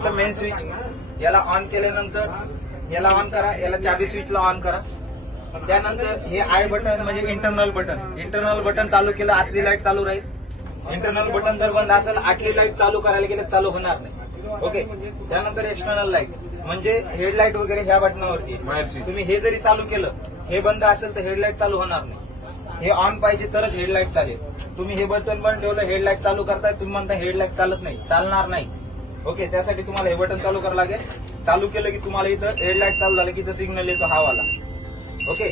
आपलं main switch याला on केल्यानंतर याला ऑन करा याला चाबी स्विचला ऑन करा. त्यानंतर हे आय बटन म्हणजे इंटरनल बटन इंटरनल बटन चालू केलं आतली लाइट चालू राहील. इंटरनल बटन जर बंद असेल आतली लाइट चालू करायला गेलं चालू होणार नाही. ओके त्यानंतर एक्सटर्नल लाइट म्हणजे हेडलाईट वगैरे ह्या बटनावरती. तुम्ही हे जरी चालू केलं हे बंद असेल तर हेडलाईट चालू होणार नाही. हे ऑन पाहिजे तरच हेडलाईट चालेल. तुम्ही हे बटन बंद ठेवलं हेडलाईट चालू करताय तुम्ही म्हणता हेडलाईट चालत नाही चालणार नाही. ओके त्यासाठी तुम्हाला हे बटन चालू करावं लागेल. चालू केलं की तुम्हाला इथं हेडलाईट चालू झालं की इथं सिग्नल येतो हा वाला ओके?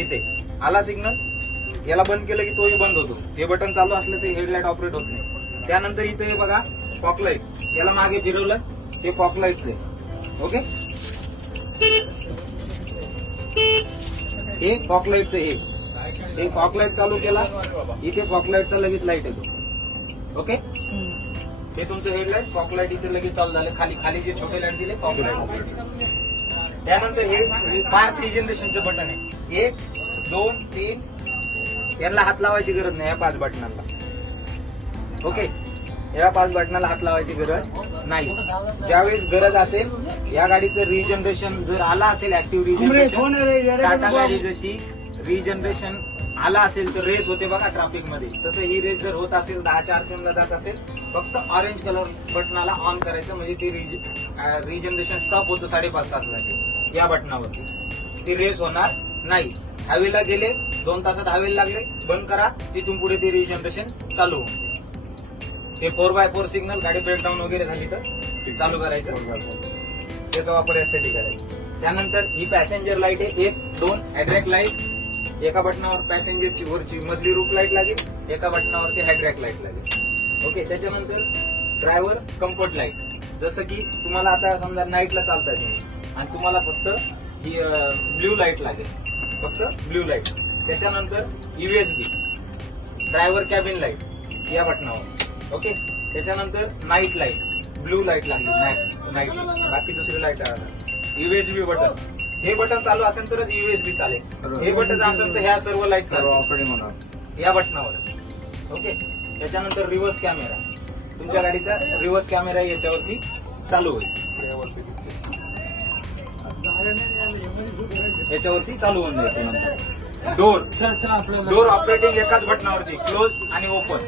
इथे. आला सिग्नल याला बंद केलं की तोही बंद होतो. हे बटन चालू असलं तर हेडलाईट ऑपरेट होत नाही. त्यानंतर इथे हे बघा पॉकलाईट याला मागे फिरवलं हे पॉकलाईटच आहे. ओके? हे फॉकलाईटचं हे हे फॉकलाईट चालू केला इथे पॉकलाईटचा लगेच लाइट येतो. ओके? हे तुमचं हेडलाईट फॉकलाईट इथे लगेच चालू झाले. खाली खाली जे छोटे लाइट दिले फॉकलाईट त्यानंतर हे पार्क रिजनरेशनचं बटन आहे. एक दोन तीन. यांना हात लावायची गरज नाही या पाच बटनाला ओके या पाच बटनाला हात लावायची गरज नाही. ज्यावेळेस गरज असेल या गाडीचं रिजनरेशन जर आला असेल ऍक्टिव्ह रिजनरेशन टाटा गाडी जशी रिजनरेशन आला असेल तर रेस होते बघा ट्रॅफिकमध्ये. तसं ही रेस जर होत असेल दहाच्या आरपीएम ला जात असेल फक्त ऑरेंज कलर बटनाला ऑन करायचं म्हणजे ते रिजनरेशन स्टॉप होतं साडेपाच तासासाठी या बटनावरती ती रेस होणार नाही. हवेला गेले दोन तासात हवेला लागले बंद करा तिथून पुढे ते रिजनरेशन चालू होते ते फोर बाय फोर सिग्नल गाडी ब्रेकडाऊन वगैरे झाली तर चालू करायचं. त्याचा वापर यासाठी करायचा. त्यानंतर ही पॅसेंजर लाइट आहे एक दोन हॅड्रॅक लाइट एका बटनावर पॅसेंजरची वरची मधली रूप लाइट लागेल एका बटनावरती हॅड्रॅक लाइट लागेल. ओके त्याच्यानंतर ड्रायव्हर कम्फर्ट लाइट जसं की तुम्हाला आता समजा नाईटला चालता तुम्ही आणि तुम्हाला फक्त ही ब्ल्यू लाइट लागेल. फक्त ब्ल्यू लाइट त्याच्यानंतर युएसबी ड्रायव्हर कॅबिन लाइट या बटनावर. ओके त्याच्यानंतर नाईट लाइट ब्लू लाइट लागली नाईट नाईट बाकी दुसरी लाइट युएसबी बटन. हे बटन चालू असेल तरच युएसबी चालेल. हे बटन असेल तर ह्या सर्व लाइट चालू ऑपरेटिंग होणार या बटनावर ओके? त्याच्यानंतर रिव्हर्स कॅमेरा तुमच्या गाडीचा रिव्हर्स कॅमेरा याच्यावरती चालू होईल. याच्यावरती चालू होऊन जाईल नंतर डोर डोर ऑपरेटिंग एकाच बटनावरती. क्लोज आणि ओपन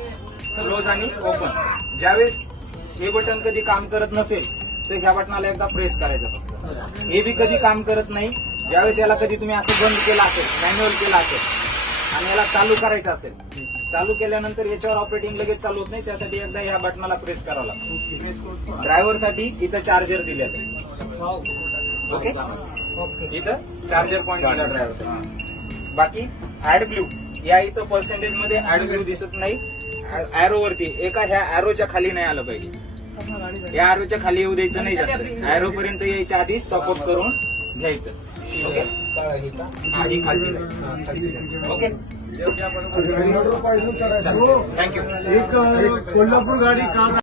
क्लोज आणि ओपन ज्यावेळेस हे बटन कधी काम करत नसेल तर ह्या बटनाला एकदा प्रेस करायचं हे बी कधी काम करत नाही. ज्यावेळेस याला कधी तुम्ही असं बंद केलं असेल मॅन्युअल केलं असेल आणि याला चालू करायचं असेल चालू केल्यानंतर याच्यावर ऑपरेटिंग लगेच चालू होत नाही. त्यासाठी एकदा ह्या बटनाला प्रेस करावं लागतो. ड्रायव्हरसाठी इथं चार्जर दिले ओके ओके इथं चार्जर पॉईंट दिला ड्रायव्हर बाकी ऍड ब्ल्यू या इथं पर्सेंटेजमध्ये ऍड ब्ल्यू दिसत नाही. ऍरो वरती. एका ह्या ऍरोच्या खाली नाही आलं पाहिजे. या ऍरोच्या खाली येऊ द्यायचं नाही जास्त. ऍरो पर्यंत यायच्या आधी टॉपअप करून घ्यायचं. ओके. ओके थँक्यू एक कोल्हापूर गाडी काल